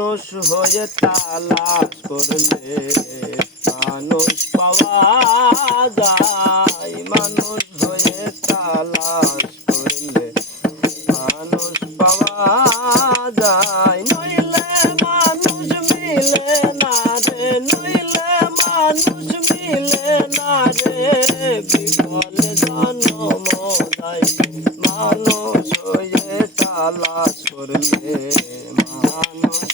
মানুষ হয়ে তালাশ করলে মানুষ পাওয়া যায়। মানুষ হয়ে তালাশ করলে মানুষ পাওয়া যায়। নইলে মানুষ মিলে না রে, নইলে মানুষ মিলে না রে। বিফল জন্ম মানুষ হয়ে তালাশ করলে মানুষ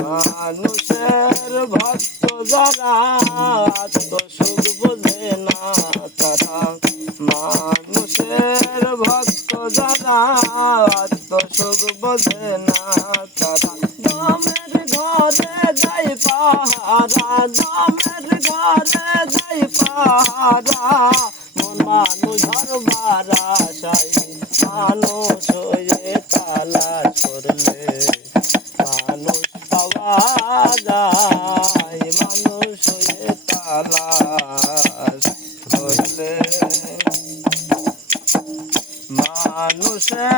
মানুষের ভক্ত যারা না তারা মানুষের ভক্ত যারা আত্মসুখ বোঝে না তারা। পাহারা মন মানুষ হয়ে তালাশ করলে মানুষ মানুষ হয়ে তালাশ করলে মানুষে,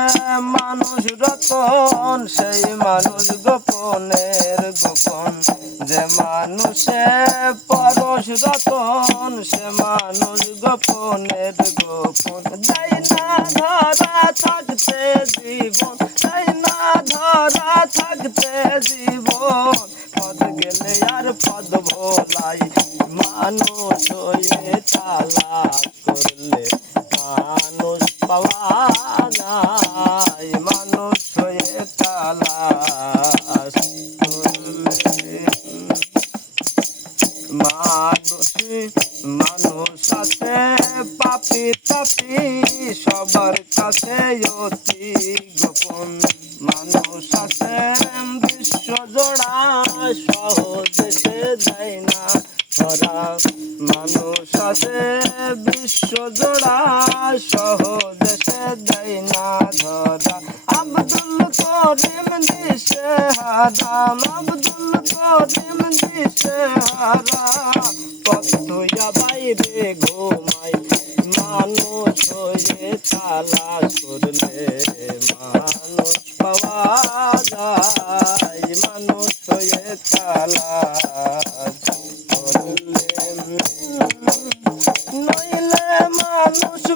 মানুষ রতন, সেই মানুষ গোপনের গোপন। যে মানুষে পরশ রতন, সে মানুষ গোপনের গোপন। যাই না ধরা থাকতে জীবন যাই না ধরা থাকতে জীবন। পদ গেলে আর পদ ভোলাই, মানুষ হয়ে তালাশ করলে মানুষ পাওয়া যায় মানুষ হয়ে তালাশ মানুষ মানুষ আছে, পাপি তাপি, সবার কাছে অতি গোপন। মানুষ আছে, বিশ্ব জোড়া, সহজে ধরা মানুষ আছে, বিশ্ব জোড়া, সহজে সে দেয় না ধরা। আব্দুল করিম দিশে হারাম আব্দুল করিম দিশে হারা কতয়া বাইরে ঘুমাই, মানুষ হয়ে তালাশ করলে মানুষ